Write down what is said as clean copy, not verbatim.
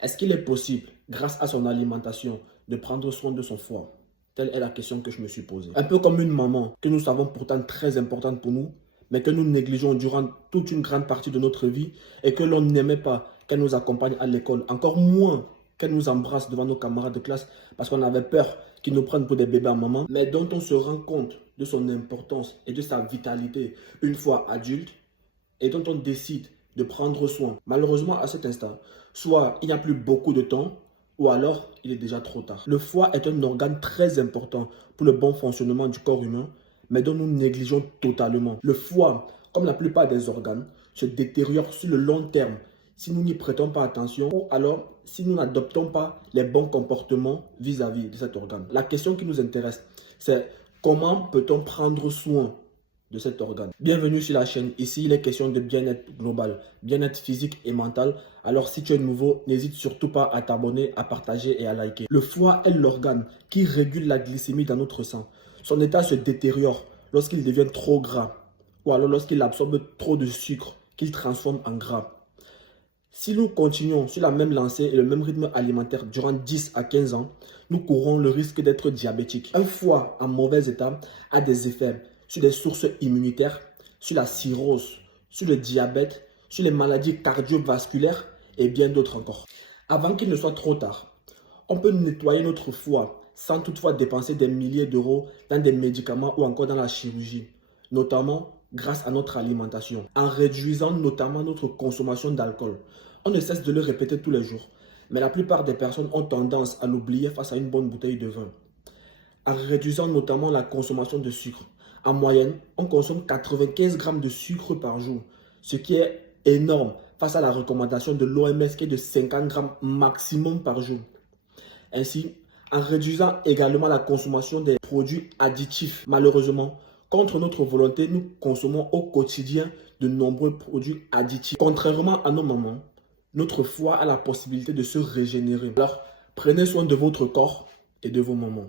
Est-ce qu'il est possible, grâce à son alimentation, de prendre soin de son foie? Telle est la question que je me suis posée. Un peu comme une maman, que nous savons pourtant très importante pour nous, mais que nous négligeons durant toute une grande partie de notre vie et que l'on n'aimait pas qu'elle nous accompagne à l'école, encore moins qu'elle nous embrasse devant nos camarades de classe parce qu'on avait peur qu'ils nous prennent pour des bébés à maman, mais dont on se rend compte de son importance et de sa vitalité une fois adulte et dont on décide de prendre soin. Malheureusement, à cet instant, soit il n'y a plus beaucoup de temps, ou alors il est déjà trop tard. Le foie est un organe très important pour le bon fonctionnement du corps humain, mais dont nous négligeons totalement. Le foie, comme la plupart des organes, se détériore sur le long terme si nous n'y prêtons pas attention ou alors si nous n'adoptons pas les bons comportements vis-à-vis de cet organe. La question qui nous intéresse, c'est comment peut-on prendre soin de cet organe. Bienvenue sur la chaîne. Ici, il est question de bien-être global, bien-être physique et mental. Alors, si tu es nouveau, n'hésite surtout pas à t'abonner, à partager et à liker. Le foie est l'organe qui régule la glycémie dans notre sang. Son état se détériore lorsqu'il devient trop gras ou alors lorsqu'il absorbe trop de sucre qu'il transforme en gras. Si nous continuons sur la même lancée et le même rythme alimentaire durant 10 à 15 ans, nous courons le risque d'être diabétiques. Un foie en mauvais état a des effets sur les sources immunitaires, sur la cirrhose, sur le diabète, sur les maladies cardiovasculaires et bien d'autres encore. Avant qu'il ne soit trop tard, on peut nettoyer notre foie sans toutefois dépenser des milliers d'euros dans des médicaments ou encore dans la chirurgie, notamment grâce à notre alimentation, en réduisant notamment notre consommation d'alcool. On ne cesse de le répéter tous les jours, mais la plupart des personnes ont tendance à l'oublier face à une bonne bouteille de vin. En réduisant notamment la consommation de sucre. En moyenne, on consomme 95 grammes de sucre par jour, ce qui est énorme face à la recommandation de l'OMS qui est de 50 grammes maximum par jour. Ainsi, en réduisant également la consommation des produits additifs. Malheureusement, contre notre volonté, nous consommons au quotidien de nombreux produits additifs. Contrairement à nos mamans, notre foie a la possibilité de se régénérer. Alors, prenez soin de votre corps et de vos mamans.